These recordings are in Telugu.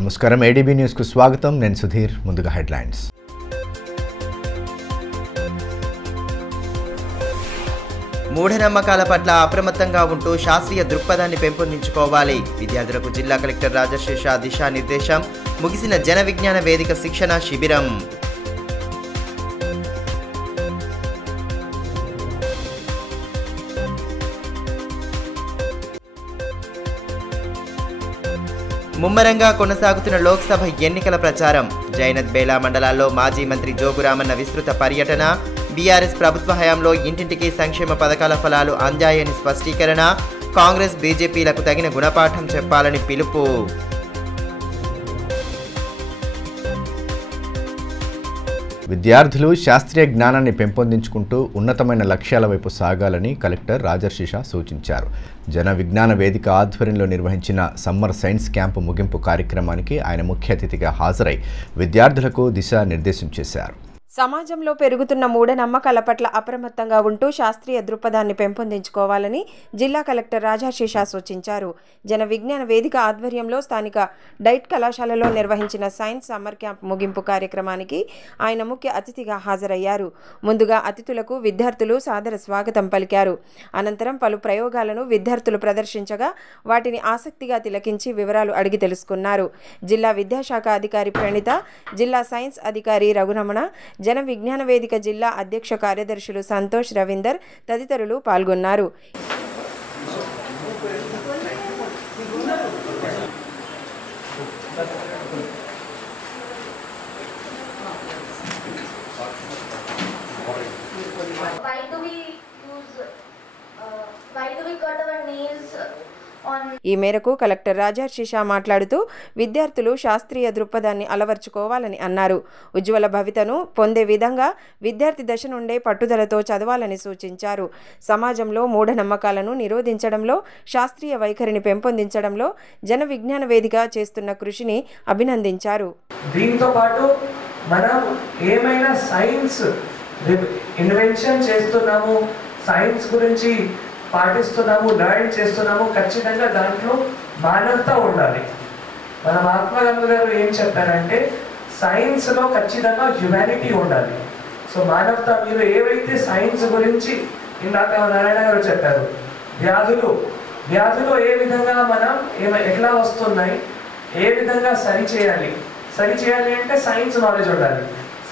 నమస్కారం ఏడీబీ న్యూస్ కు స్వాగతం నేను సుధీర్ ముందుగా హెడ్లైన్స్ మూఢనమ్మకాల పట్ల అప్రమత్తంగా ఉంటూ శాస్త్రీయ దృక్పథాన్ని పెంపొందించుకోవాలి విద్యార్థులకు జిల్లా కలెక్టర్ రాజశేష దిశానిర్దేశం ముగిసిన జన విజ్ఞాన వేదిక శిక్షణ శిబిరం ముమ్మరంగా కొనసాగుతున్న లోక్సభ ఎన్నికల ప్రచారం జైనత్ బేలా మండలాల్లో మాజీ మంత్రి జోగురామన్న విస్తృత పర్యటన బీఆర్ఎస్ ప్రభుత్వ హయాంలో ఇంటింటికి సంక్షేమ పథకాల ఫలాలు అందాయని స్పష్టీకరణ కాంగ్రెస్ బీజేపీలకు తగిన గుణపాఠం చెప్పాలని పిలుపు విద్యార్థులు శాస్త్రీయ జ్ఞానాన్ని పెంపొందించుకుంటూ ఉన్నతమైన లక్ష్యాల వైపు సాగాలని కలెక్టర్ రాజశేష సూచించారు. జన విజ్ఞాన వేదిక ఆధ్వర్యంలో నిర్వహించిన సమ్మర్ సైన్స్ క్యాంపు ముగింపు కార్యక్రమానికి ఆయన ముఖ్య అతిథిగా హాజరై విద్యార్థులకు దిశానిర్దేశం చేశారు. సమాజంలో పెరుగుతున్న మూఢనమ్మకాల పట్ల అప్రమత్తంగా ఉంటూ శాస్త్రీయ దృక్పథాన్ని పెంపొందించుకోవాలని జిల్లా కలెక్టర్ రాజశేష సూచించారు. జన విజ్ఞాన వేదిక ఆధ్వర్యంలో స్థానిక డైట్ కళాశాలలో నిర్వహించిన సైన్స్ సమ్మర్ క్యాంప్ ముగింపు కార్యక్రమానికి ఆయన ముఖ్య అతిథిగా హాజరయ్యారు. ముందుగా అతిథులకు విద్యార్థులు సాదర స్వాగతం పలికారు. అనంతరం పలు ప్రయోగాలను విద్యార్థులు ప్రదర్శించగా వాటిని ఆసక్తిగా తిలకించి వివరాలు అడిగి తెలుసుకున్నారు. జిల్లా విద్యాశాఖ అధికారి ప్రణీత, జిల్లా సైన్స్ అధికారి రఘురమణ, జన విజ్ఞాన వేదిక జిల్లా అధ్యక్ష కార్యదర్శులు సంతోష్, రవీందర్ తదితరులు పాల్గొన్నారు. ఈ మేరకు కలెక్టర్ రాజశేష మాట్లాడుతూ విద్యార్థులు శాస్త్రీయ దృక్పథాన్ని అలవర్చుకోవాలని అన్నారు. ఉజ్వల భవితను పొందే విధంగా విద్యార్థి దశ నుండే పట్టుదలతో చదవాలని సూచించారు. సమాజంలో మూఢనమ్మకాలను నిరోధించడంలో, శాస్త్రీయ వైఖరిని పెంపొందించడంలో జన విజ్ఞాన వేదిక చేస్తున్న కృషిని అభినందించారు. దీంతో పాటు మనం ఏమైనా సైన్స్ ఇన్వెన్షన్ చేస్తున్నాము, సైన్స్ గురించి పాటిస్తున్నాము, లర్న్ చేస్తున్నాము, ఖచ్చితంగా దాంట్లో మానవత ఉండాలి. మన మహాత్మా గాంధీ గారు ఏం చెప్పారంటే సైన్స్లో ఖచ్చితంగా హ్యుమానిటీ ఉండాలి. సో మానవత, మీరు ఏవైతే సైన్స్ గురించి ఇందాక నారాయణ గారు చెప్పారు, వ్యాధులు ఏ విధంగా మనం ఎట్లా వస్తున్నాయి, ఏ విధంగా సరిచేయాలి అంటే సైన్స్ నాలెడ్జ్ ఉండాలి.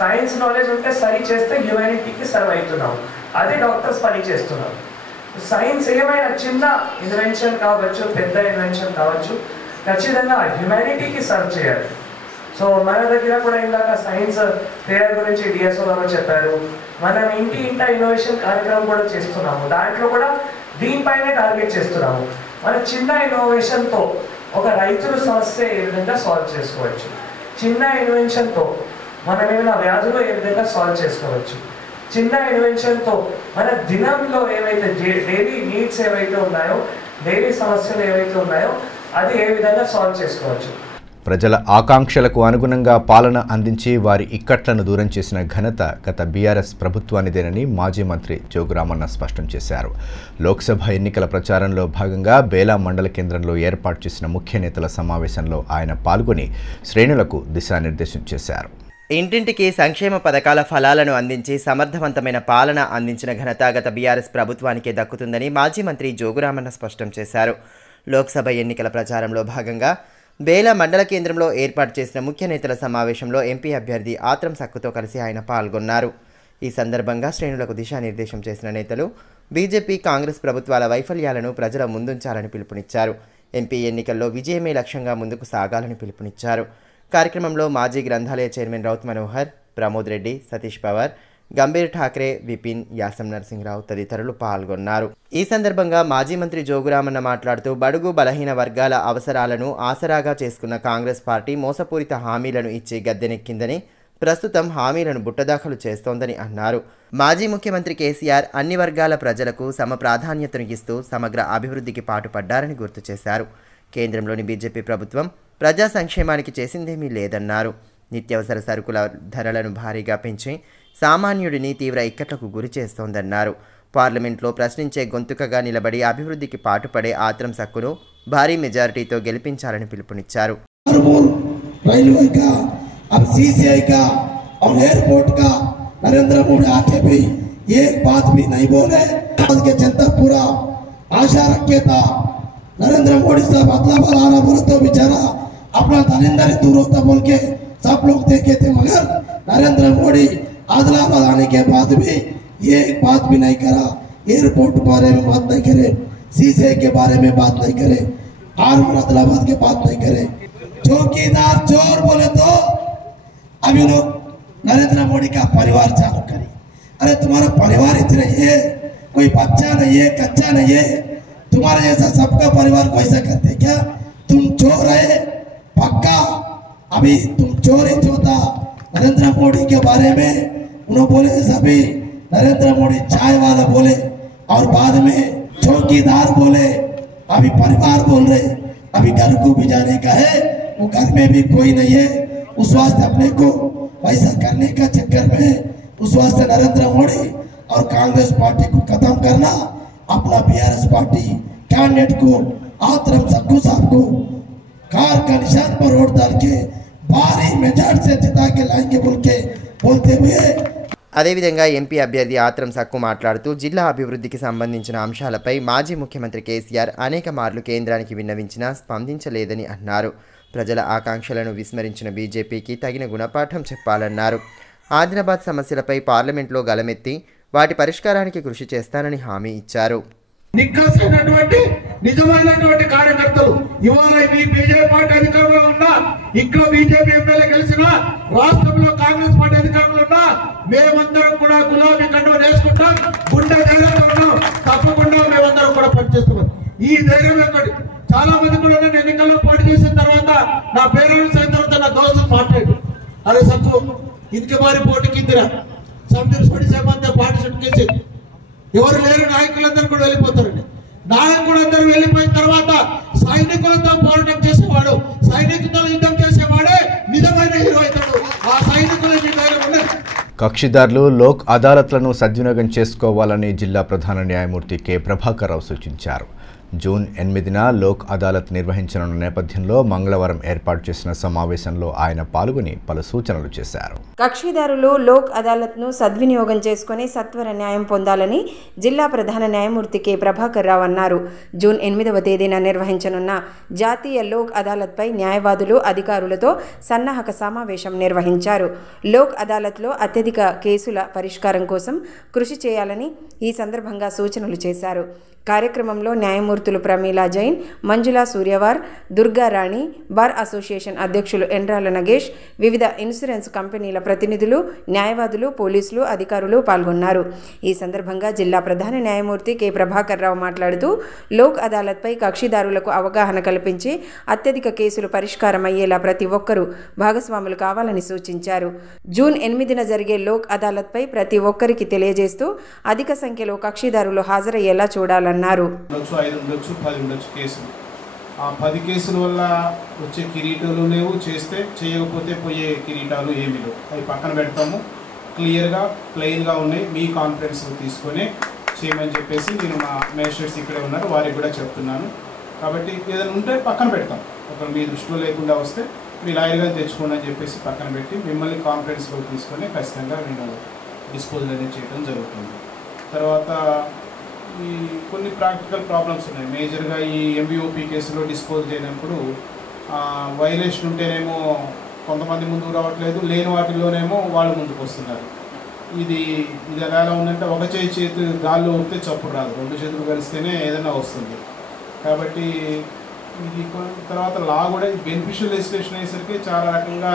సైన్స్ నాలెడ్జ్ ఉంటే సరి చేస్తే హ్యుమానిటీకి సర్వ్ అవుతున్నాం. అది డాక్టర్స్ పని చేస్తున్నారు. సైన్స్ ఏమైనా చిన్న ఇన్వెన్షన్ కావచ్చు, పెద్ద ఇన్వెన్షన్ కావచ్చు, ఖచ్చితంగా హ్యుమానిటీకి సర్వ్ చేయాలి. సో మన దగ్గర కూడా ఇందాక సైన్స్ ఫేర్ గురించి డిఎస్ఓ గారు చెప్పారు. మనం ఇంట ఇన్నోవేషన్ కార్యక్రమం కూడా చేస్తున్నాము. దాంట్లో కూడా దీనిపైనే టార్గెట్ చేస్తున్నాము. మన చిన్న ఇన్నోవేషన్తో ఒక రైతుల సమస్య ఏ విధంగా సాల్వ్ చేసుకోవచ్చు, చిన్న ఇన్వెన్షన్తో మనం ఏమైనా వ్యాధులు ఏ విధంగా సాల్వ్ చేసుకోవచ్చు, చిన్న ఇన్వెన్షన్తో మన దినంలో ఏవైతే డైలీ నీడ్స్ ఏవైతే ఉన్నాయో, డైలీ సమస్యలు ఏవైతే ఉన్నాయో అది ఏ విధంగా సాల్వ్ చేసుకోవచ్చు. ప్రజల ఆకాంక్షలకు అనుగుణంగా పాలన అందించి వారి ఇక్కట్లను దూరం చేసిన ఘనత గత బీఆర్ఎస్ ప్రభుత్వానిదేనని మాజీ మంత్రి జోగురామన్న స్పష్టం చేశారు. లోక్సభ ఎన్నికల ప్రచారంలో భాగంగా బేలా మండల కేంద్రంలో ఏర్పాటు చేసిన ముఖ్య నేతల సమావేశంలో ఆయన పాల్గొని శ్రేణులకు దిశానిర్దేశం చేశారు. ఇంటింటికి సంక్షేమ పథకాల ఫలాలను అందించి సమర్థవంతమైన పాలన అందించిన ఘనత గత బీఆర్ఎస్ ప్రభుత్వానికే దక్కుతుందని మాజీ మంత్రి జోగురామన్న స్పష్టం చేశారు. లోక్సభ ఎన్నికల ప్రచారంలో భాగంగా బేలా మండల కేంద్రంలో ఏర్పాటు చేసిన ముఖ్య నేతల సమావేశంలో ఎంపీ అభ్యర్థి ఆత్రం సక్కుతో కలిసి ఆయన పాల్గొన్నారు. ఈ సందర్భంగా శ్రేణులకు దిశానిర్దేశం చేసిన నేతలు బీజేపీ, కాంగ్రెస్ ప్రభుత్వాల వైఫల్యాలను ప్రజల ముందుంచాలని పిలుపునిచ్చారు. ఎంపీ ఎన్నికల్లో విజయమే లక్ష్యంగా ముందుకు సాగాలని పిలుపునిచ్చారు. కార్యక్రమంలో మాజీ గ్రంథాలయ చైర్మన్ రౌత్ మనోహర్, ప్రమోద్ రెడ్డి, సతీష్ పవార్, గంభీర్ ఠాక్రే, విపిన్, యాసం నరసింహరావు తదితరులు పాల్గొన్నారు. ఈ సందర్భంగా మాజీ మంత్రి జోగురామన్న మాట్లాడుతూ బడుగు బలహీన వర్గాల అవసరాలను ఆసరాగా చేసుకున్న కాంగ్రెస్ పార్టీ మోసపూరిత హామీలను ఇచ్చి గద్దెనెక్కిందని, ప్రస్తుతం హామీలను బుట్టదాఖలు చేస్తోందని అన్నారు. మాజీ ముఖ్యమంత్రి కేసీఆర్ అన్ని వర్గాల ప్రజలకు సమ ప్రాధాన్యతను ఇస్తూ సమగ్ర అభివృద్ధికి పాటుపడ్డారని గుర్తు చేశారు. కేంద్రంలోని బీజేపీ ప్రభుత్వం ప్రజా సంక్షేమానికి చేసిందేమీ లేదన్నారు. నిత్యావసర సరుకుల ధరలను భారీగా పెంచి సామాన్యుడిని తీవ్ర ఇక్కట్లకు గురి చేస్తోందన్నారు. పార్లమెంట్లో ప్రశ్నించే గొంతుకగా నిలబడి అభివృద్ధికి పాటుపడే ఆత్రం సక్కును భారీ మెజారిటీతో గెలిపించాలని పిలుపునిచ్చారు. रेलवे का, अब CCI का और एयरपोर्ट का नरेंद्र मोदी आके भी एक बात भी नहीं बोले। के जनता पूरा आशा रखे था नरेंद्र मोदी साहब अदला बदला बोले तो बेचारा अपना दलिंदर दूर होता बोल के सब लोग देखे थे, मगर नरेंद्र मोदी अदला बदलाने के बाद भी ये एक बात भी नहीं करा। एयरपोर्ट के बारे में बात नहीं करे, CCI के बारे में बात नहीं करे, और मुरादाबाद के बात नहीं करे। चौकीदार चोर बोले तो अभी लोग नरेंद्र मोदी का परिवार चालू करी। अरे तुम्हारा परिवार इतना है, कोई बच्चा नहीं है, कच्चा नहीं है, तुम्हारे जैसा सबका परिवार को ऐसा करते क्या? तुम चोर है पक्का, अभी तुम चोर ही चोता। नरेंद्र मोदी के बारे में उन्होंने बोले सभी नरेंद्र मोदी चाय वाला बोले और बाद में चौकीदार बोले, अभी परिवार बोल रहे। अभी घर को भी जाने का है, वो घर में भी कोई नहीं है, उस वास्ते अपने को वैसा करने का चक्कर में उस वास्ते नरेंद्र मोदी और कांग्रेस पार्टी को खत्म करना, अपना BRS पार्टी कैंडिडेट को आतरम सक्कू साहब को कार का निशान पर वोट डाल के भारी मेजॉरिटी से जिता के लाएंगे बोल के बोलते हुए అదేవిధంగా ఎంపీ అభ్యర్థి ఆత్రం సక్కు మాట్లాడుతూ జిల్లా అభివృద్ధికి సంబంధించిన అంశాలపై మాజీ ముఖ్యమంత్రి కేసీఆర్ అనేక మార్లు కేంద్రానికి విన్నవించినా స్పందించలేదని అన్నారు. ప్రజల ఆకాంక్షలను విస్మరించిన బీజేపీకి తగిన గుణపాఠం చెప్పాలన్నారు. ఆదిలాబాద్ సమస్యలపై పార్లమెంట్లో గలమెత్తి వాటి పరిష్కారానికి కృషి చేస్తానని హామీ ఇచ్చారు. నిక్కసైనటువంటి నిజమైనటువంటి కార్యకర్తలు ఇవాళ మీ బీజేపీ పార్టీ అధికారంలో ఉన్నా, ఇక్కడ బీజేపీ ఎమ్మెల్యే గెలిచిన, రాష్ట్రంలో కాంగ్రెస్ పార్టీ అధికారంలో ఉన్నా, మేమందరం కూడా గులాబీ కండువా వేసుకుంటాం, గుండె ధైర్యంతో ఉన్నాం, తప్పకుండా మేమందరం కూడా పనిచేస్తాం. ఈ ధైర్యం ఎక్కడి చాలా మంది కూడా నేను ఎన్నికల్లో పోటీ చేసిన తర్వాత నా పేరెంట్స్ అయిన తర్వాత నా దోస్తులు మాట్లాడు, అరే సత్తు ఇందుకే మారి పోటీ కిందిరా సమితి छोटी సేపంతా పార్టీ చుట్టుకేసి ఎవరు లేరు, నాయకులందరూ కూడా వెళ్ళిపోతారండి. నాయకులందరూ వెళ్ళిపోయిన తర్వాత సైనికులతో పోరాటం చేసేవాడు, సైనికులతో యుద్ధం చేసేవాడే నిజమైన హీరో అవుతాడు. ఆ సైనికుల ధైర్యం ఉండదు. కక్షిదారులు లోక్ అదాలత్లను సద్వినియోగం చేసుకోవాలని జిల్లా ప్రధాన న్యాయమూర్తి కె ప్రభాకర్ రావు సూచించారు. జూన్ 8న లోక్ అదాలత్ నిర్వహించనున్న నేపథ్యంలో మంగళవారం ఏర్పాటు చేసిన సమావేశంలో ఆయన పాల్గొని పలు సూచనలు చేశారు. కక్షిదారులు లోక్ అదాలత్ను సద్వినియోగం చేసుకుని సత్వర న్యాయం పొందాలని జిల్లా ప్రధాన న్యాయమూర్తి కె ప్రభాకర్ రావు అన్నారు. జూన్ 8వ తేదీన నిర్వహించనున్న జాతీయ లోక్ అదాలత్పై న్యాయవాదులు అధికారులతో సన్నాహక సమావేశం నిర్వహించారు. లోక్ అదాలత్లో అత్యధిక కేసుల పరిష్కారం కోసం కృషి చేయాలని ఈ సందర్భంగా సూచనలు చేశారు. కార్యక్రమంలో న్యాయమూర్తులు ప్రమీలా జైన్, మంజులా సూర్యవార్, దుర్గారాణి, బార్ అసోసియేషన్ అధ్యక్షులు ఎండ్రాల నగేష్, వివిధ ఇన్సూరెన్స్ కంపెనీల ప్రతినిధులు, న్యాయవాదులు, పోలీసులు, అధికారులు పాల్గొన్నారు. ఈ సందర్భంగా జిల్లా ప్రధాన న్యాయమూర్తి కె ప్రభాకర్ రావు మాట్లాడుతూ లోక్ అదాలత్పై కక్షిదారులకు అవగాహన కల్పించి అత్యధిక కేసులు పరిష్కారం అయ్యేలా ప్రతి ఒక్కరూ భాగస్వాములు కావాలని సూచించారు. జూన్ 8న జరిగే లోక్ అదాలత్పై ప్రతి ఒక్కరికి తెలియజేస్తూ అధిక సంఖ్యలో కక్షిదారులు హాజరయ్యేలా చూడాలన్నారు. 5 ఉండొచ్చు 10 ఉండొచ్చు కేసులు. ఆ 10 కేసుల వల్ల వచ్చే కిరీటాలు లేవు, చేస్తే చేయకపోతే పోయే కిరీటాలు ఏమి లేవు. అవి పక్కన పెడతాము, క్లియర్గా ప్లెయిన్గా ఉన్నాయి, మీ కాన్ఫిడెన్స్ తీసుకొని చేయమని చెప్పేసి నేను మా మేజిస్ట్రేట్స్ ఇక్కడే ఉన్నారు వారికి కూడా చెప్తున్నాను. కాబట్టి ఏదైనా ఉంటే పక్కన పెడతాం, ఒక మీ దృష్టిలో లేకుండా వస్తే మీ లాయర్గా తెచ్చుకోండి అని చెప్పేసి పక్కన పెట్టి మిమ్మల్ని కాన్ఫిడెన్స్లో తీసుకొని ఖచ్చితంగా నేను డిస్పోజల్ అనేది చేయడం జరుగుతుంది. తర్వాత ఈ కొన్ని ప్రాక్టికల్ ప్రాబ్లమ్స్ ఉన్నాయి. మేజర్గా ఈ MBOP కేసులో డిస్పోజ్ చేయనప్పుడు వైలేషన్ ఉంటేనేమో కొంతమంది ముందుకు రావట్లేదు, లేని వాటిల్లోనేమో వాళ్ళు ముందుకు వస్తున్నారు. ఇది ఎలా ఉందంటే ఒక చేతి గాల్లో ఉంటే చప్పుడు రాదు, 2 చేతులు కలిస్తేనే ఏదైనా వస్తుంది. కాబట్టి ఇది తర్వాత లా కూడా బెనిఫిషియల్ లెజిస్లేషన్ అయ్యేసరికి చాలా రకంగా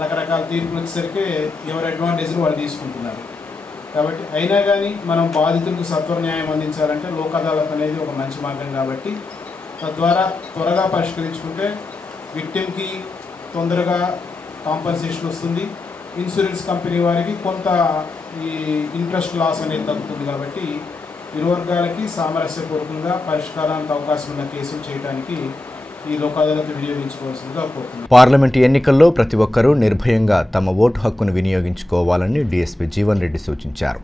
రకరకాల తీర్పులు వచ్చేసరికి ఎవరి అడ్వాంటేజ్ని వాళ్ళు తీసుకుంటున్నారు. కాబట్టి అయినా కానీ మనం బాధితులకు సత్వర న్యాయం అందించాలంటే లోక్ అదాలత్ అనేది ఒక మంచి మార్గం. కాబట్టి తద్వారా త్వరగా పరిష్కరించుకుంటే విక్టిమ్కి తొందరగా కాంపన్సేషన్ వస్తుంది, ఇన్సూరెన్స్ కంపెనీ వారికి కొంత ఈ ఇంట్రెస్ట్ లాస్ అనేది తగ్గుతుంది. కాబట్టి ఇరు వర్గాలకి సామరస్యపూర్వకంగా పరిష్కారానికి అవకాశం ఉన్న కేసులు చేయడానికి ఈ లోక్ అదాలత్ వినియోగించుకోవాల్సిందిగా కోరుతున్నాను. పార్లమెంటు ఎన్నికల్లో ప్రతి ఒక్కరూ నిర్భయంగా తమ ఓటు హక్కును వినియోగించుకోవాలని డీఎస్పీ జీవన్ రెడ్డి సూచించారు.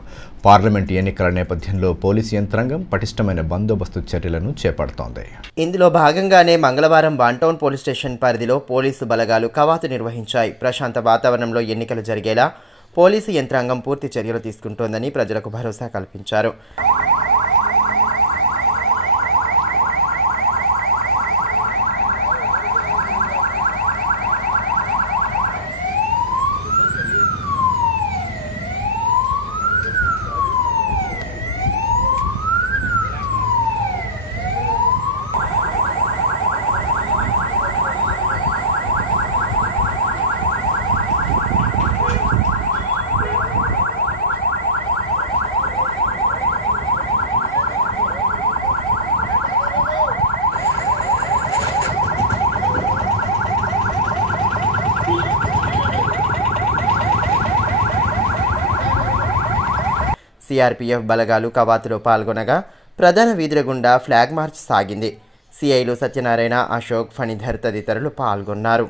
పార్లమెంటు ఎన్నికల నేపథ్యంలో పోలీసు యంత్రాంగం పటిష్టమైన బందోబస్తు చర్యలను చేపడుతోంది. ఇందులో భాగంగానే మంగళవారం వన్టౌన్ పోలీస్ స్టేషన్ పరిధిలో పోలీసు బలగాలు కవాతు నిర్వహించాయి. ప్రశాంత వాతావరణంలో ఎన్నికలు జరిగేలా పోలీసు యంత్రాంగం పూర్తి చర్యలు తీసుకుంటోందని ప్రజలకు భరోసా కల్పించారు. సిఆర్పీఎఫ్ బలగాలు కవాతులో పాల్గొనగా ప్రధాన వీధుల గుండా ఫ్లాగ్ మార్చ్ సాగింది. సిఐలు సత్యనారాయణ, అశోక్, ఫణిధర్ తదితరులు పాల్గొన్నారు.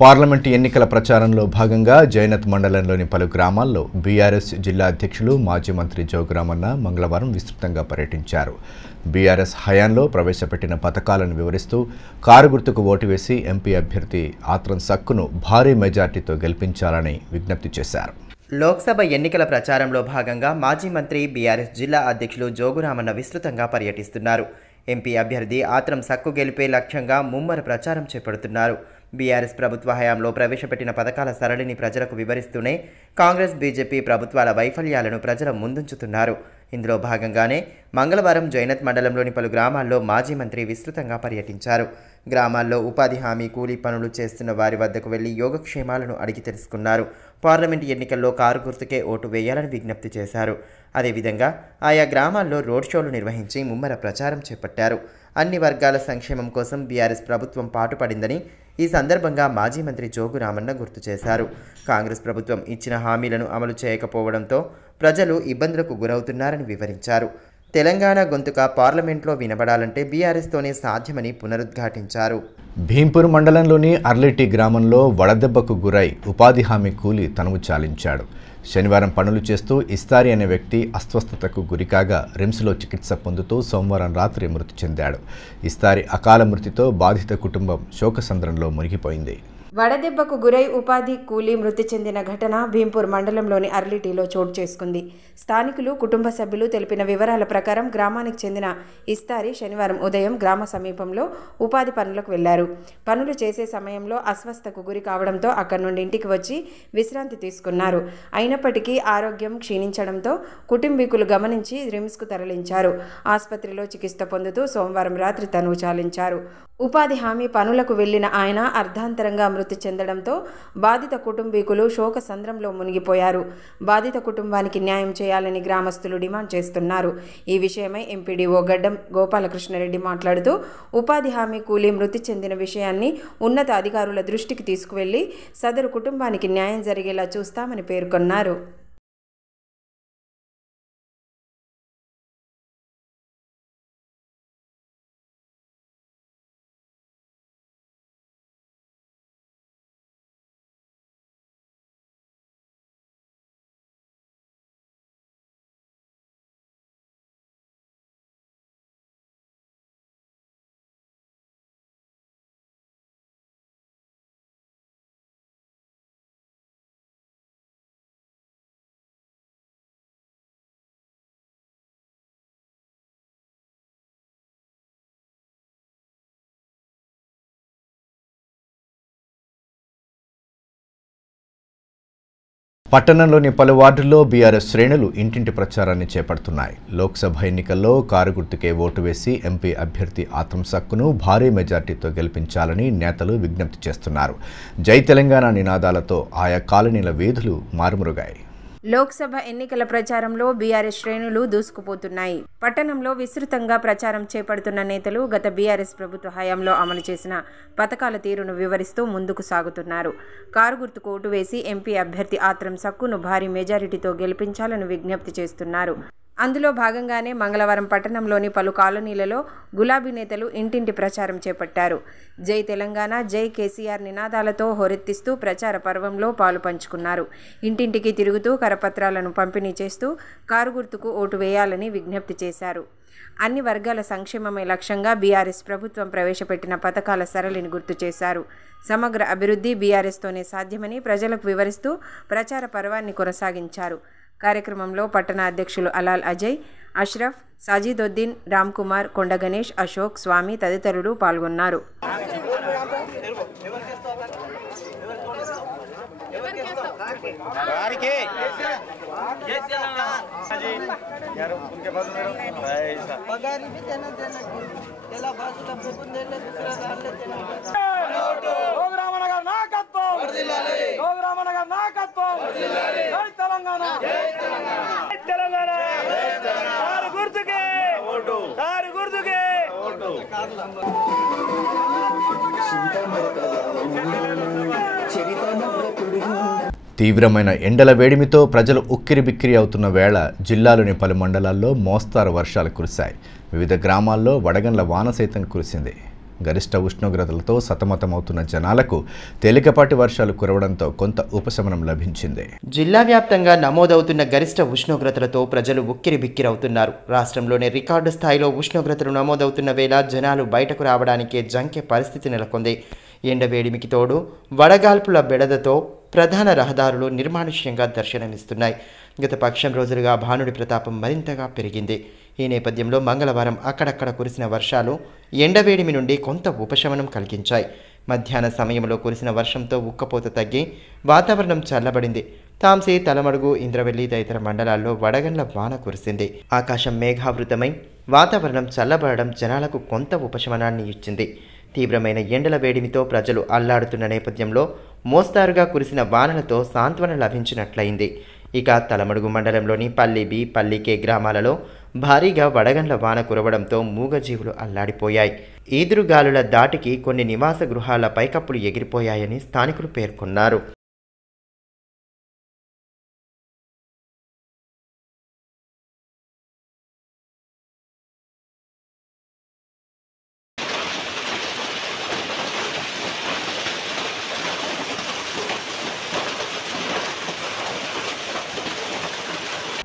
పార్లమెంటు ఎన్నికల ప్రచారంలో భాగంగా జైనత్ మండలంలోని పలు గ్రామాల్లో బీఆర్ఎస్ జిల్లా అధ్యక్షులు మాజీ మంత్రి జోగురామన్న మంగళవారం విస్తృతంగా పర్యటించారు. బీఆర్ఎస్ హయాంలో ప్రవేశపెట్టిన పథకాలను వివరిస్తూ కారు గుర్తుకు ఓటు వేసి ఎంపీ అభ్యర్థి ఆత్రం సక్కును భారీ మెజార్టీతో గెలిపించాలని విజ్ఞప్తి చేశారు. లోక్సభ ఎన్నికల ప్రచారంలో భాగంగా మాజీ మంత్రి బీఆర్ఎస్ జిల్లా అధ్యక్షులు జోగురామన్న విస్తృతంగా పర్యటిస్తున్నారు. ఎంపీ అభ్యర్థి ఆత్రం సక్కు గెలిపే లక్ష్యంగా ముమ్మర ప్రచారం చేపడుతున్నారు. బీఆర్ఎస్ ప్రభుత్వ హయాంలో ప్రవేశపెట్టిన పథకాల సరళిని ప్రజలకు వివరిస్తూనే కాంగ్రెస్, బీజేపీ ప్రభుత్వాల వైఫల్యాలను ప్రజల ముందుంచుతున్నారు. ఇందులో భాగంగానే మంగళవారం జైనత్ మండలంలోని పలు గ్రామాల్లో మాజీ మంత్రి విస్తృతంగా పర్యటించారు. గ్రామాల్లో ఉపాధి హామీ, కూలీ పనులు చేస్తున్న వారి వద్దకు వెళ్లి యోగక్షేమాలను అడిగి తెలుసుకున్నారు. పార్లమెంటు ఎన్నికల్లో కారు గుర్తుకే ఓటు వేయాలని విజ్ఞప్తి చేశారు. అదేవిధంగా ఆయా గ్రామాల్లో రోడ్ షోలు నిర్వహించి ముమ్మర ప్రచారం చేపట్టారు. అన్ని వర్గాల సంక్షేమం కోసం బీఆర్ఎస్ ప్రభుత్వం పాటుపడిందని ఈ సందర్భంగా మాజీ మంత్రి జోగురామన్న గుర్తు చేశారు. కాంగ్రెస్ ప్రభుత్వం ఇచ్చిన హామీలను అమలు చేయకపోవడంతో ప్రజలు ఇబ్బందులకు గురవుతున్నారని వివరించారు. తెలంగాణ గొంతుక పార్లమెంట్లో వినబడాలంటే బీఆర్ఎస్తోనే సాధ్యమని పునరుద్ఘాటించారు. భీంపూర్ మండలంలోని అర్లిటి గ్రామంలో వడదెబ్బకు గురై ఉపాధి హామీ కూలీ తనువు చాలించాడు. శనివారం పనులు చేస్తూ ఇస్తారి అనే వ్యక్తి అస్వస్థతకు గురికాగా రిమ్స్లో చికిత్స పొందుతూ సోమవారం రాత్రి మృతి చెందాడు. ఇస్తారి అకాల మృతితో బాధిత కుటుంబం శోకసంద్రంలో మునిగిపోయింది. వడదెబ్బకు గురై ఉపాధి కూలీ మృతి చెందిన ఘటన భీంపూర్ మండలంలోని అర్లిటీలో చోటు చేసుకుంది. స్థానికులు, కుటుంబ సభ్యులు తెలిపిన వివరాల ప్రకారం గ్రామానికి చెందిన ఇస్తారి శనివారం ఉదయం గ్రామ సమీపంలో ఉపాధి పనులకు వెళ్లారు. పనులు చేసే సమయంలో అస్వస్థకు గురి కావడంతో అక్కడి నుండి ఇంటికి వచ్చి విశ్రాంతి తీసుకున్నారు. అయినప్పటికీ ఆరోగ్యం క్షీణించడంతో కుటుంబీకులు గమనించి రిమ్స్కు తరలించారు. ఆసుపత్రిలో చికిత్స పొందుతూ సోమవారం రాత్రి తనువు చాలించారు. ఉపాధి హామీ పనులకు వెళ్లిన ఆయన అర్ధాంతరంగా మృతి చెందడంతో బాధిత కుటుంబీకులు శోకసంద్రంలో మునిగిపోయారు. బాధిత కుటుంబానికి న్యాయం చేయాలని గ్రామస్తులు డిమాండ్ చేస్తున్నారు. ఈ విషయమై ఎంపీడీఓ గడ్డం గోపాలకృష్ణారెడ్డి మాట్లాడుతూ ఉపాధి హామీ కూలీ మృతి చెందిన విషయాన్ని ఉన్నత అధికారుల దృష్టికి తీసుకువెళ్లి సదరు కుటుంబానికి న్యాయం జరిగేలా చూస్తామని పేర్కొన్నారు. పట్టణంలోని పలు వార్డుల్లో బీఆర్ఎస్ శ్రేణులు ఇంటింటి ప్రచారాన్ని చేపడుతున్నాయి. లోక్సభ ఎన్నికల్లో కారు గుర్తుకే ఓటు వేసి ఎంపీ అభ్యర్థి ఆత్మసక్కును భారీ మెజార్టీతో గెలిపించాలని నేతలు విజ్ఞప్తి చేస్తున్నారు. జై తెలంగాణ నినాదాలతో ఆయా కాలనీల వీధులు మారుమరుగాయి. లోక్సభ ఎన్నికల ప్రచారంలో బీఆర్ఎస్ శ్రేణులు దూసుకుపోతున్నాయి. పట్టణంలో విస్తృతంగా ప్రచారం చేపడుతున్న నేతలు గత బీఆర్ఎస్ ప్రభుత్వ హయాంలో అమలు చేసిన పథకాల తీరును వివరిస్తూ ముందుకు సాగుతున్నారు. కారు గుర్తుకు ఓటు వేసి ఎంపీ అభ్యర్థి ఆత్మసక్కును భారీ మెజారిటీతో గెలిపించాలని విజ్ఞప్తి చేస్తున్నారు. అందులో భాగంగానే మంగళవారం పట్టణంలోని పలు కాలనీలలో గులాబీ నేతలు ఇంటింటి ప్రచారం చేపట్టారు. జై తెలంగాణ, జై కేసీఆర్ నినాదాలతో హోరెత్తిస్తూ ప్రచార పర్వంలో పాలు పంచుకున్నారు. ఇంటింటికి తిరుగుతూ కరపత్రాలను పంపిణీ చేస్తూ కారు గుర్తుకు ఓటు వేయాలని విజ్ఞప్తి చేశారు. అన్ని వర్గాల సంక్షేమమే లక్ష్యంగా బీఆర్ఎస్ ప్రభుత్వం ప్రవేశపెట్టిన పథకాల సరళిని గుర్తు చేశారు. సమగ్ర అభివృద్ధి బీఆర్ఎస్తోనే సాధ్యమని ప్రజలకు వివరిస్తూ ప్రచార పర్వాన్ని కొనసాగించారు. కార్యక్రమంలో పట్టణ అధ్యక్షులు అలాల్ అజయ్, అష్రఫ్, సాజిదొద్దీన్, రామ్ కుమార్, కొండ గణేష్, అశోక్, స్వామి తదితరులు పాల్గొన్నారు. తీవ్రమైన ఎండల వేడిమితో ప్రజలు ఉక్కిరిబిక్కిరి అవుతున్న వేళ జిల్లాలోని పలు మండలాల్లో మోస్తారు వర్షాలు కురిశాయి. వివిధ గ్రామాల్లో వడగండ్ల వాన సైతం కురిసింది. గరిష్ట ఉష్ణోగ్రతలతో సతమతమవుతున్న జనాలకు తేలికపాటి వర్షాలు కురవడంతో కొంత ఉపశమనం లభించింది. జిల్లా వ్యాప్తంగా నమోదవుతున్న గరిష్ట ఉష్ణోగ్రతలతో ప్రజలు ఉక్కిరిబిక్కిరవుతున్నారు. రాష్ట్రంలోనే రికార్డు స్థాయిలో ఉష్ణోగ్రతలు నమోదవుతున్న వేళ జనాలు బయటకు రావడానికే జంకే పరిస్థితి నెలకొంది. ఎండవేడిమికి తోడు వడగాల్పుల బెడదతో ప్రధాన రహదారులు నిర్మానుష్యంగా దర్శనమిస్తున్నాయి. గత పక్షం రోజులుగా భానుడి ప్రతాపం మరింతగా పెరిగింది. ఈ నేపథ్యంలో మంగళవారం అక్కడక్కడ కురిసిన వర్షాలు ఎండవేడిమి నుండి కొంత ఉపశమనం కలిగించాయి. మధ్యాహ్న సమయంలో కురిసిన వర్షంతో ఉక్కపోత తగ్గి వాతావరణం చల్లబడింది. తాంసీ, తలమడుగు, ఇంద్రవెల్లి తదితర మండలాల్లో వడగండ్ల వాన కురిసింది. ఆకాశం మేఘావృతమై వాతావరణం చల్లబడడం జనాలకు కొంత ఉపశమనాన్ని ఇచ్చింది. తీవ్రమైన ఎండల వేడిమితో ప్రజలు అల్లాడుతున్న నేపథ్యంలో మోస్తారుగా కురిసిన వానలతో సాంత్వన లభించినట్లయింది. ఇక తలమడుగు మండలంలోని పల్లి బి, పల్లి కే గ్రామాలలో భారీగా వడగండ్ల వాన కురవడంతో మూగజీవులు అల్లాడిపోయాయి. ఈదురుగాలుల దాటికి కొన్ని నివాస గృహాల పైకప్పులు ఎగిరిపోయాయని స్థానికులు పేర్కొన్నారు.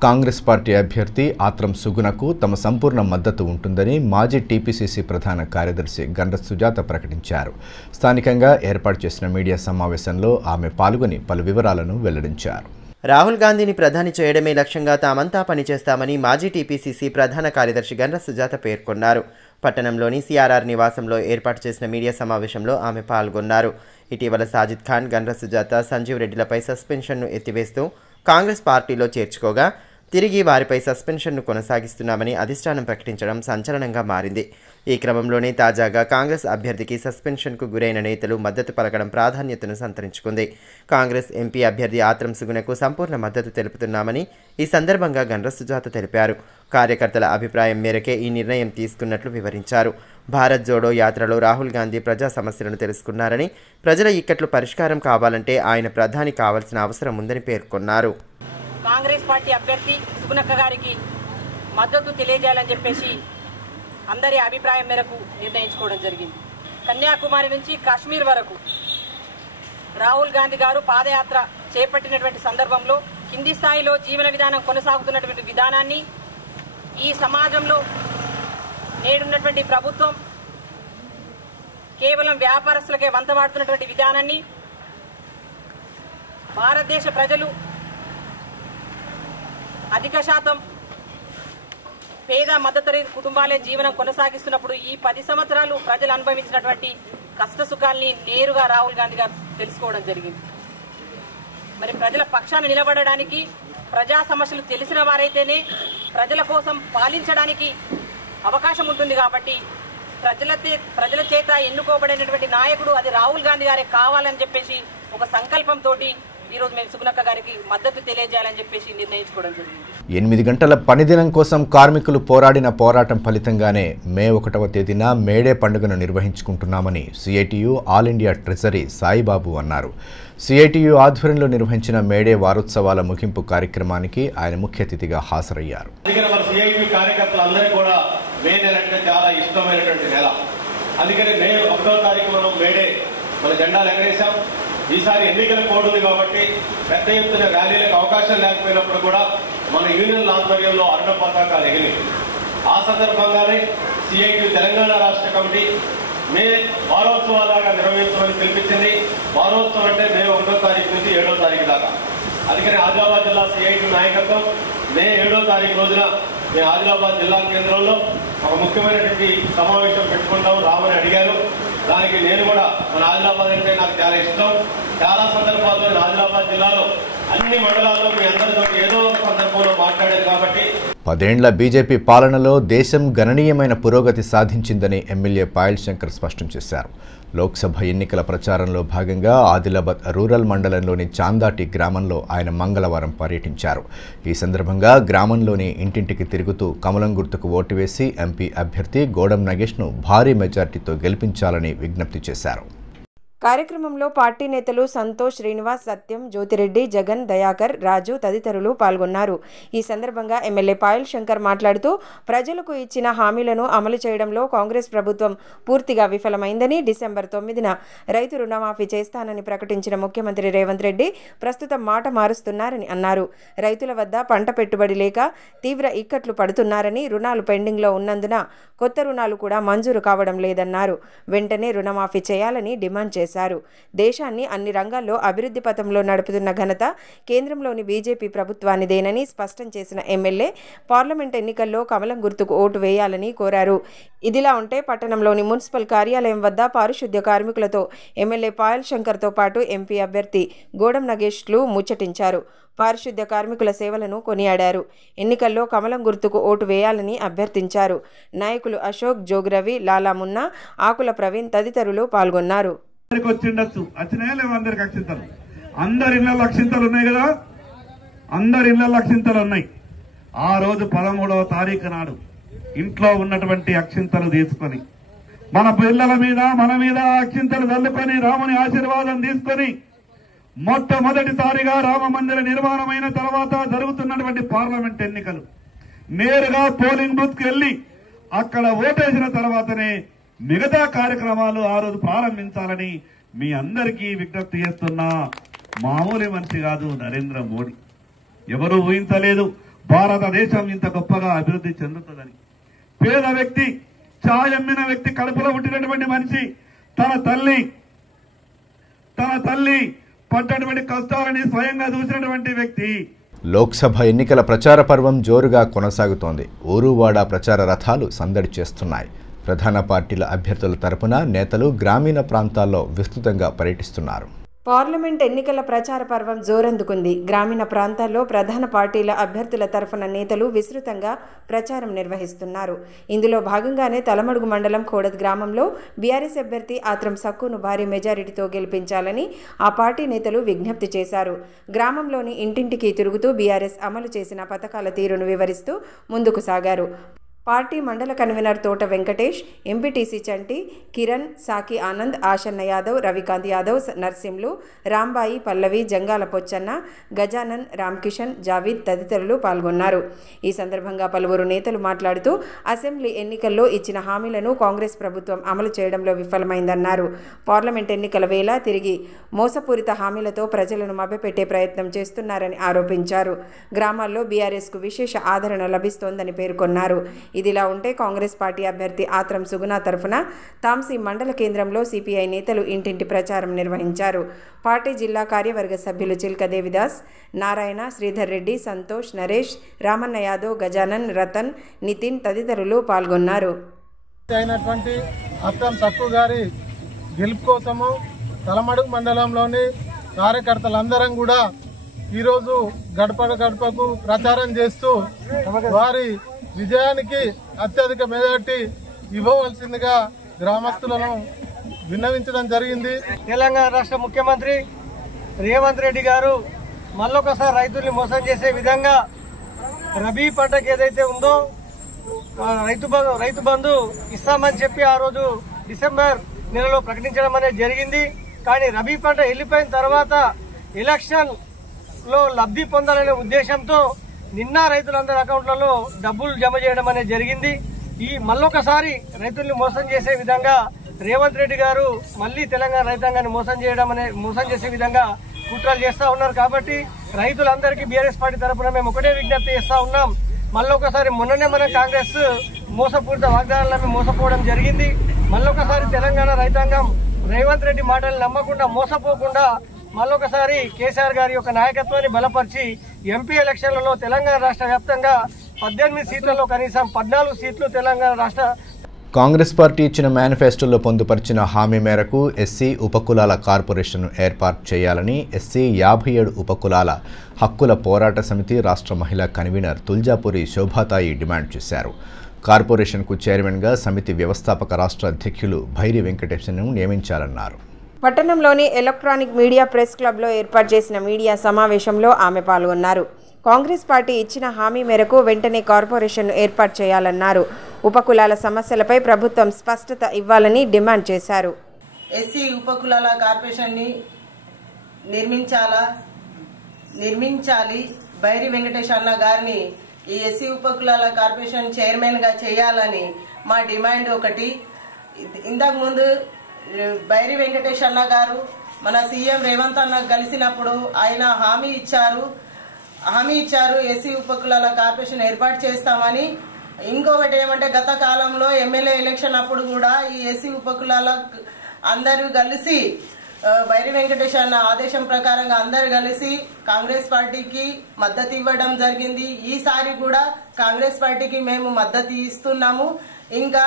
కాంగ్రెస్ పార్టీ అభ్యర్థి ఆత్రం సుగుణకు తమ సంపూర్ణ మద్దతు ఉంటుందని మాజీ టీపీసీసీ ప్రధాన కార్యదర్శి గండ్ర సుజాత ప్రకటించారు. స్థానికంగా ఏర్పాటు చేసిన మీడియా సమావేశంలో ఆమె పాల్గొని పలు వివరాలను వెల్లడించారు. రాహుల్ గాంధీని ప్రధాని చేయడమే లక్ష్యంగా తామంతా పనిచేస్తామని మాజీ టీపీసీసీ ప్రధాన కార్యదర్శి గండ్ర సుజాత పేర్కొన్నారు. పట్టణంలోని సిఆర్ఆర్ నివాసంలో ఏర్పాటు చేసిన మీడియా సమావేశంలో ఆమె పాల్గొన్నారు. ఇటీవల సాజిద్ ఖాన్, గండ్ర సుజాత, సంజీవ్ రెడ్డిలపై సస్పెన్షన్ను ఎత్తివేస్తూ కాంగ్రెస్ పార్టీలో చేర్చుకోగా తిరిగి వారిపై సస్పెన్షన్ను కొనసాగిస్తున్నామని అధిష్టానం ప్రకటించడం సంచలనంగా మారింది. ఈ క్రమంలోనే తాజాగా కాంగ్రెస్ అభ్యర్థికి సస్పెన్షన్కు గురైన నేతలు మద్దతు పలకడం ప్రాధాన్యతను సంతరించుకుంది. కాంగ్రెస్ ఎంపీ అభ్యర్థి ఆత్రం సుగుణకు సంపూర్ణ మద్దతు తెలుపుతున్నామని ఈ సందర్భంగా గండ్ర సుజాత తెలిపారు. కార్యకర్తల అభిప్రాయం మేరకే ఈ నిర్ణయం తీసుకున్నట్లు వివరించారు. భారత్ జోడో యాత్రలో రాహుల్ గాంధీ ప్రజా సమస్యలను తెలుసుకున్నారని, ప్రజల ఇక్కట్లు పరిష్కారం కావాలంటే ఆయన ప్రధాని కావాల్సిన అవసరం ఉందని పేర్కొన్నారు. కాంగ్రెస్ పార్టీ అభ్యర్థి సుగుణక్క గారికి మద్దతు తెలియజేయాలని చెప్పేసి అందరి అభిప్రాయం మేరకు నిర్ణయించుకోవడం జరిగింది. కన్యాకుమారి నుంచి కాశ్మీర్ వరకు రాహుల్ గాంధీ గారు పాదయాత్ర చేపట్టినటువంటి సందర్భంలో కింది స్థాయిలో జీవన విధానం కొనసాగుతున్నటువంటి విధానాన్ని, ఈ సమాజంలో నేడున్నటువంటి ప్రభుత్వం కేవలం వ్యాపారస్తులకే వంతవాడుతున్నటువంటి విధానాన్ని, భారతదేశ ప్రజలు అధిక శాతం పేద మధ్యతరగతి కుటుంబాలే జీవనం కొనసాగిస్తున్నప్పుడు ఈ 10 సంవత్సరాలు ప్రజలు అనుభవించినటువంటి కష్ట సుఖాల్ని నేరుగా రాహుల్ గాంధీ గారు తెలుసుకోవడం జరిగింది. మరి ప్రజల పక్షాన నిలబడడానికి, ప్రజా సమస్యలు తెలిసిన వారైతేనే ప్రజల కోసం పాలించడానికి అవకాశం ఉంటుంది. కాబట్టి ప్రజల చేత ఎన్నుకోబడినటువంటి నాయకుడు అది రాహుల్ గాంధీ గారే కావాలని చెప్పేసి ఒక సంకల్పంతో ఈరోజు మేము సుగుణక్క గారికి మద్దతు తెలియజేయాలని చెప్పేసి నిర్ణయించుకోవడం జరిగింది. 8 గంటల పనిదినం కోసం కార్మికులు పోరాడిన పోరాటం ఫలితంగానే మే 1వ తేదీన మేడే పండుగను నిర్వహించుకుంటున్నామని CITU all India treasurer Saibabu అన్నారు. సిఐటియు ఆధ్వర్యంలో నిర్వహించిన మేడే వారోత్సవాల ముగింపు కార్యక్రమానికి ఆయన ముఖ్య అతిథిగా హాజరయ్యారు. అందుకని మే 1వ తారీఖు మనం మేడే మన జెండాలు ఎగరేసాం. ఈసారి ఎన్నికల కోడ్ ఉంది కాబట్టి పెద్ద ఎత్తున ర్యాలీలకు అవకాశం లేకపోయినప్పుడు కూడా మన యూనియన్ ఆధ్వర్యంలో అరుణ పతాకాలు ఎగిరి ఆ సందర్భంగానే సిఐటి తెలంగాణ రాష్ట్ర కమిటీ మే వారోత్సవాలుగా నిర్వహించమని పిలిపించింది. వారోత్సవం అంటే మే 1వ తారీఖు నుంచి 7వ తారీఖు దాకా. అందుకని ఆదిలాబాద్ జిల్లా సిఐటి నాయకత్వం మే 7వ తారీఖు రోజున మేము ఆదిలాబాద్ జిల్లా కేంద్రంలో ఒక ముఖ్యమైనటువంటి సమావేశం పెట్టుకుంటాం రామని అడిగారు. దానికి నేను కూడా మన ఆదిలాబాద్ అంటే నాకు చాలా ఇష్టం. చాలా సందర్భాల్లో నేను ఆదిలాబాద్ జిల్లాలో అన్ని మండలాల్లో మీ అందరితో ఏదో ఒక సందర్భంలో మాట్లాడాను. కాబట్టి 10 ఏళ్ల బీజేపీ పాలనలో దేశం గణనీయమైన పురోగతి సాధించిందని ఎమ్మెల్యే పాయల్ శంకర్ స్పష్టం చేశారు. లోక్సభ ఎన్నికల ప్రచారంలో భాగంగా ఆదిలాబాద్ రూరల్ మండలంలోని చాందాటి గ్రామంలో ఆయన మంగళవారం పర్యటించారు. ఈ సందర్భంగా గ్రామంలోని ఇంటింటికి తిరుగుతూ కమలం గుర్తుకు ఓటు వేసి ఎంపీ అభ్యర్థి గోడం నగేష్ను భారీ మెజార్టీతో గెలిపించాలని విజ్ఞప్తి చేశారు. కార్యక్రమంలో పార్టీ నేతలు సంతోష్, శ్రీనివాస్, సత్యం, జ్యోతిరెడ్డి, జగన్, దయాకర్, రాజు తదితరులు పాల్గొన్నారు. ఈ సందర్భంగా ఎమ్మెల్యే పాయల్ శంకర్ మాట్లాడుతూ ప్రజలకు ఇచ్చిన హామీలను అమలు చేయడంలో కాంగ్రెస్ ప్రభుత్వం పూర్తిగా విఫలమైందని, డిసెంబర్ 9న రైతు రుణమాఫీ చేస్తానని ప్రకటించిన ముఖ్యమంత్రి రేవంత్ రెడ్డి ప్రస్తుతం మాట మారుస్తున్నారని అన్నారు. రైతుల వద్ద పంట పెట్టుబడి లేక తీవ్ర ఇక్కట్లు పడుతున్నారని, రుణాలు పెండింగ్లో ఉన్నందున కొత్త రుణాలు కూడా మంజూరు కావడం లేదన్నారు. వెంటనే రుణమాఫీ చేయాలని డిమాండ్ చేశారు. దేశాన్ని అన్ని రంగాల్లో అభివృద్ధి పథంలో నడుపుతున్న ఘనత కేంద్రంలోని బీజేపీ ప్రభుత్వానిదేనని స్పష్టం చేసిన ఎమ్మెల్యే పార్లమెంట్ ఎన్నికల్లో కమలం గుర్తుకు ఓటు వేయాలని కోరారు. ఇదిలా ఉంటే పట్టణంలోని మున్సిపల్ కార్యాలయం వద్ద పారిశుద్ధ్య కార్మికులతో ఎమ్మెల్యే పాయల్ శంకర్తో పాటు ఎంపీ అభ్యర్థి గోడం నగేష్లు ముచ్చటించారు. పారిశుద్ధ్య కార్మికుల సేవలను కొనియాడారు. ఎన్నికల్లో కమలం గుర్తుకు ఓటు వేయాలని అభ్యర్థించారు. నాయకులు అశోక్, జోగ్రవి, లాలా మున్నా, ఆకుల ప్రవీణ్ తదితరులు పాల్గొన్నారు. వచ్చిండొచ్చు వచ్చినాయా అందరికి అక్షింతలు, అందరి ఇళ్లలో అక్షింతలు ఉన్నాయి కదా, అందరి ఇళ్లలో అక్షింతలు ఉన్నాయి. ఆ రోజు 13వ తారీఖు నాడు ఇంట్లో ఉన్నటువంటి అక్షింతలు తీసుకొని మన పిల్లల మీద మన మీద అక్షింతలు చల్లుకొని రాముని ఆశీర్వాదం తీసుకొని మొట్టమొదటిసారిగా రామ మందిర నిర్మాణమైన తర్వాత జరుగుతున్నటువంటి పార్లమెంట్ ఎన్నికలు నేరుగా పోలింగ్ బూత్ కు వెళ్లి అక్కడ ఓటేసిన తర్వాతనే మిగతా కార్యక్రమాలు ఆ రోజు ప్రారంభించాలని మీ అందరికీ విజ్ఞప్తి చేస్తున్నా. మామూలు మనిషి కాదు నరేంద్ర మోడీ. ఎవరూ ఊహించలేదు భారతదేశం ఇంత గొప్పగా అభివృద్ధి చెందుతుందని. పేద వ్యక్తి, ఛాయమ్మిన వ్యక్తి, కడుపులో పుట్టినటువంటి మనిషి తన తల్లి పడ్డటువంటి కష్టాలని స్వయంగా చూసినటువంటి వ్యక్తి. లోక్సభ ఎన్నికల ప్రచార పర్వం జోరుగా కొనసాగుతోంది. ఊరువాడ ప్రచార రథాలు సందడి చేస్తున్నాయి. ప్రధాన పార్టీల అభ్యర్థుల తరపున నేతలు గ్రామీణ ప్రాంతాల్లో విస్తృతంగా పర్యటిస్తున్నారు. పార్లమెంట్ ఎన్నికల ప్రచార పర్వం జోరందుకుంది. గ్రామీణ ప్రాంతాల్లో ప్రధాన పార్టీల అభ్యర్థుల తరఫున నేతలు విస్తృతంగా ప్రచారం నిర్వహిస్తున్నారు. ఇందులో భాగంగానే తలమడుగు మండలం కోడద్ గ్రామంలో బీఆర్ఎస్ అభ్యర్థి ఆత్రం సక్కును భారీ మెజారిటీతో గెలిపించాలని ఆ పార్టీ నేతలు విజ్ఞప్తి చేశారు. గ్రామంలోని ఇంటింటికి తిరుగుతూ బీఆర్ఎస్ అమలు చేసిన పథకాల తీరును వివరిస్తూ ముందుకు సాగారు. పార్టీ మండల కన్వీనర్ తోట వెంకటేష్, ఎంపీటీసీ చంటి, కిరణ్, సాకి ఆనంద్, ఆశన్న యాదవ్, రవికాంత్ యాదవ్, నర్సింలు, రాంబాయి, పల్లవి, జంగాల పొచ్చన్న, గజానన్, రామ్కిషన్, జావీద్ తదితరులు పాల్గొన్నారు. ఈ సందర్భంగా పలువురు నేతలు మాట్లాడుతూ అసెంబ్లీ ఎన్నికల్లో ఇచ్చిన హామీలను కాంగ్రెస్ ప్రభుత్వం అమలు చేయడంలో విఫలమైందన్నారు. పార్లమెంట్ ఎన్నికల వేళ తిరిగి మోసపూరిత హామీలతో ప్రజలను మభ్యపెట్టే ప్రయత్నం చేస్తున్నారని ఆరోపించారు. గ్రామాల్లో బీఆర్ఎస్కు విశేష ఆదరణ లభిస్తోందని పేర్కొన్నారు. ఇదిలా ఉంటే కాంగ్రెస్ పార్టీ అభ్యర్థి ఆత్రం సుగుణ తరఫున తాంసీ మండల కేంద్రంలో సిపిఐ నేతలు ఇంటింటి ప్రచారం నిర్వహించారు. పార్టీ జిల్లా కార్యవర్గ సభ్యులు చిల్క దేవిదాస్, నారాయణ, శ్రీధర్ రెడ్డి, సంతోష్, నరేష్, రామన్న యాదవ్, గజానన్, రతన్, నితిన్ తదితరులు పాల్గొన్నారు. అయినటువంటి ఆత్రం సక్కు గారి గెలుపు కోసము తలమడుగు మండలంలోని కార్యకర్తలందరం కూడా ఈరోజు గడప గడపకు ప్రచారం చేస్తూ వారి విజయానికి అత్యధిక మెజార్టీ ఇవ్వవలసిందిగా గ్రామస్తులను విన్నవించడం జరిగింది. తెలంగాణ రాష్ట్ర ముఖ్యమంత్రి రేవంత్ రెడ్డి గారు మళ్ళొకసారి రైతుల్ని మోసం చేసే విధంగా రబీ పంటకు ఏదైతే ఉందో రైతు బంధు ఇస్తామని చెప్పి ఆ రోజు డిసెంబర్ నెలలో ప్రకటించడం అనేది జరిగింది. కానీ రబీ పంట వెళ్లిపోయిన తర్వాత ఎలక్షన్ లో లబ్ధి పొందాలనే ఉద్దేశంతో నిన్న రైతులందరి అకౌంట్లలో డబ్బులు జమ చేయడం అనేది జరిగింది. ఈ మళ్ళొకసారి రైతుల్ని మోసం చేసే విధంగా రేవంత్ రెడ్డి గారు మళ్లీ తెలంగాణ రైతాంగాన్ని మోసం చేసే విధంగా కుట్రలు చేస్తా ఉన్నారు. కాబట్టి రైతులందరికీ బీఆర్ఎస్ పార్టీ తరఫున మేము ఒకటే విజ్ఞప్తి చేస్తా ఉన్నాం. మళ్ళొకసారి మొన్ననే మన కాంగ్రెస్ మోసపూరిత వాగ్దానాలను మోసపోవడం జరిగింది. మళ్ళొకసారి తెలంగాణ రైతాంగం రేవంత్ రెడ్డి మాటలు నమ్మకుండా మోసపోకుండా మళ్ళొకసారి కేసీఆర్ గారి యొక్క నాయకత్వాన్ని బలపరిచి ఎంపీ ఎలక్షన్లలో తెలంగాణ రాష్ట్ర వ్యాప్తంగా 18 సీట్లలో కనీసం 14 సీట్లు తెలంగాణ రాష్ట్ర కాంగ్రెస్ పార్టీ ఇచ్చిన మేనిఫెస్టోలో పొందుపరిచిన హామీ మేరకు ఎస్సీ ఉపకులాల కార్పొరేషన్ను ఏర్పాటు చేయాలని ఎస్సీ 57 ఉపకులాల హక్కుల పోరాట సమితి రాష్ట్ర మహిళా కన్వీనర్ తుల్జాపురి శోభాతాయి డిమాండ్ చేశారు. కార్పొరేషన్కు చైర్మన్గా సమితి వ్యవస్థాపక రాష్ట్ర అధ్యక్షులు భైరి వెంకటేశ్ను నియమించాలన్నారు. పట్టణంలోని ఎలక్ట్రానిక్ మీడియా ప్రెస్ క్లబ్లో ఏర్పాటు చేసిన మీడియా సమావేశంలో ఆమె పాల్గొన్నారు. కాంగ్రెస్ పార్టీ ఇచ్చిన హామీ మేరకు వెంటనే కార్పొరేషన్ను ఏర్పాటు చేయాలన్నారు. ఉపకులాల సమస్యలపై ప్రభుత్వం స్పష్టత ఇవ్వాలని డిమాండ్ చేశారు. ఎస్సీ ఉపకులాల కార్పొరేషన్ని నిర్మించాలి. బైరి వెంకటేష్ అన్న గారిని ఈ ఎస్సీ ఉపకులాల కార్పొరేషన్ చైర్మన్గా చేయాలని మా డిమాండ్ ఒకటి. ఇంతకుముందు బైరి వెంకటేష్ అన్న గారు మన సీఎం రేవంత్ అన్న కలిసినప్పుడు ఆయన హామీ ఇచ్చారు ఎస్సీ ఉపకులాల కార్పొరేషన్ ఏర్పాటు చేస్తామని. ఇంకొకటి ఏమంటే గత కాలంలో ఎమ్మెల్యే ఎలక్షన్ అప్పుడు కూడా ఈ ఎస్సీ ఉపకులాల అందరూ కలిసి బైరి వెంకటేష్ అన్న ఆదేశం ప్రకారంగా అందరు కలిసి కాంగ్రెస్ పార్టీకి మద్దతు ఇవ్వడం జరిగింది. ఈసారి కూడా కాంగ్రెస్ పార్టీకి మేము మద్దతు ఇస్తున్నాము. ఇంకా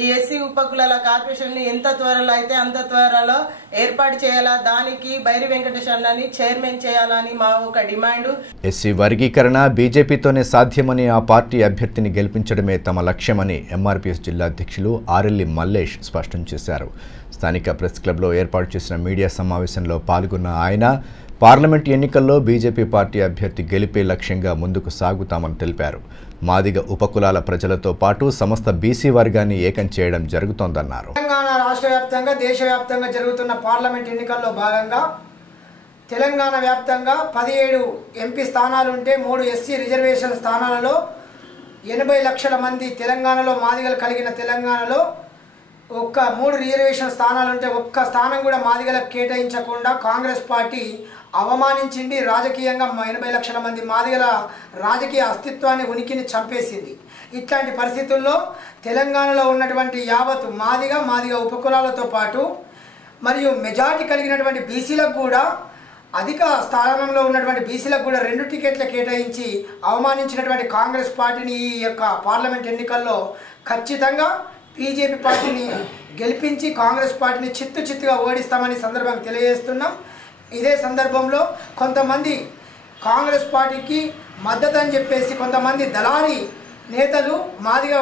ఈ ఎస్సీ ఉపకులాల కార్పొరేషన్ ని ఎంత త్వరలో అయితే అంత త్వరలో ఏర్పాటు చేయాలా, దానికి బైరి వెంకటేష్ అన్నని చైర్మన్ చేయాలని మా ఒక డిమాండ్. ఎస్సీ వర్గీకరణ బీజేపీతోనే సాధ్యమని ఆ పార్టీ అభ్యర్థిని గెలిపించడమే తమ లక్ష్యమని ఎంఆర్పీఎస్ జిల్లా అధ్యక్షులు ఆరెల్లి మల్లేష్ స్పష్టం చేశారు. స్థానిక ప్రెస్ క్లబ్లో ఏర్పాటు చేసిన మీడియా సమావేశంలో పాల్గొన్న ఆయన పార్లమెంట్ ఎన్నికల్లో బీజేపీ పార్టీ అభ్యర్థి గెలిపే లక్ష్యంగా ముందుకు సాగుతామని తెలిపారు. మాదిగ ఉపకులాల ప్రజలతో పాటు సమస్త బీసీ వర్గాన్ని ఏకం చేయడం జరుగుతోందన్నారు. తెలంగాణ రాష్ట్ర వ్యాప్తంగా దేశవ్యాప్తంగా జరుగుతున్న పార్లమెంట్ ఎన్నికల్లో భాగంగా తెలంగాణ వ్యాప్తంగా 17 ఎంపీ స్థానాలుంటే 3 ఎస్సీ రిజర్వేషన్ స్థానాలలో 80 లక్షల మంది తెలంగాణలో మాదిగలు కలిగిన తెలంగాణలో ఒక్క 3 రిజర్వేషన్ స్థానాలుంటే ఒక్క స్థానం కూడా మాదిగలకు కేటాయించకుండా కాంగ్రెస్ పార్టీ అవమానించింది. రాజకీయంగా 80 లక్షల మంది మాదిగల రాజకీయ అస్తిత్వాన్ని ఉనికిని చంపేసింది. ఇట్లాంటి పరిస్థితుల్లో తెలంగాణలో ఉన్నటువంటి యావత్ మాదిగ ఉపకులాలతో పాటు మరియు మెజారిటీ కలిగినటువంటి బీసీలకు కూడా అధిక స్థానంలో ఉన్నటువంటి బీసీలకు కూడా 2 టికెట్లు కేటాయించి అవమానించినటువంటి కాంగ్రెస్ పార్టీని ఈ యొక్క పార్లమెంట్ ఎన్నికల్లో ఖచ్చితంగా బీజేపీ పార్టీని గెలిపించి కాంగ్రెస్ పార్టీని చిత్తుగా ఓడిస్తామని సందర్భంగా తెలియజేస్తున్నాం. ఇదే సందర్భంలో కొంతమంది కాంగ్రెస్ పార్టీకి మద్దతు అని చెప్పేసి కొంతమంది దళారీ నేతలు మాదిగ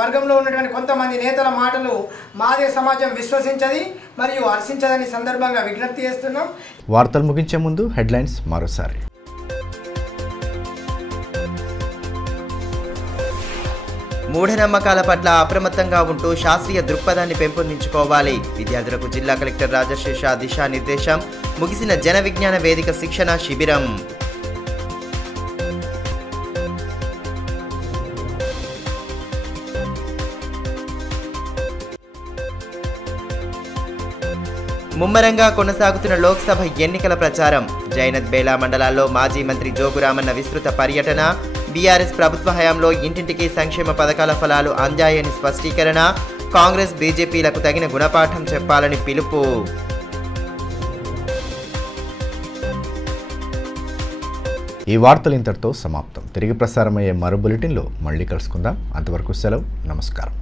వర్గంలో ఉన్నటువంటి కొంతమంది నేతల మాటలు మాదిగ సమాజం విశ్వసించది మరియు హర్షించదని సందర్భంగా విజ్ఞప్తి చేస్తున్నాం. వార్తలు ముగించే ముందు హెడ్లైన్స్ మరోసారి. మూఢనమ్మకాల పట్ల అప్రమత్తంగా ఉంటూ శాస్త్రీయ దృక్పథాన్ని పెంపొందించుకోవాలి. విద్యార్థులకు జిల్లా కలెక్టర్ రాజశేష దిశానిర్దేశం. ముగిసిన జన విజ్ఞాన వేదిక శిక్షణ శిబిరం. ముమ్మరంగా కొనసాగుతున్న లోక్సభ ఎన్నికల ప్రచారం. జైనత్ బేలా మండలాల్లో మాజీ మంత్రి జోగురామన్న విస్తృత పర్యటన. బీఆర్ఎస్ ప్రభుత్వ హయాంలో ఇంటింటికి సంక్షేమ పథకాల ఫలాలు అందాయని స్పష్టీకరణ. కాంగ్రెస్ బీజేపీలకు తగిన గుణపాఠం చెప్పాలని పిలుపు. ఈ వార్తలు ఇంతటితో సమాప్తం. తిరిగి ప్రసారమయ్యే మరో బులెటిన్లో మళ్ళీ కలుసుకుందాం. అంతవరకు సెలవు. నమస్కారం.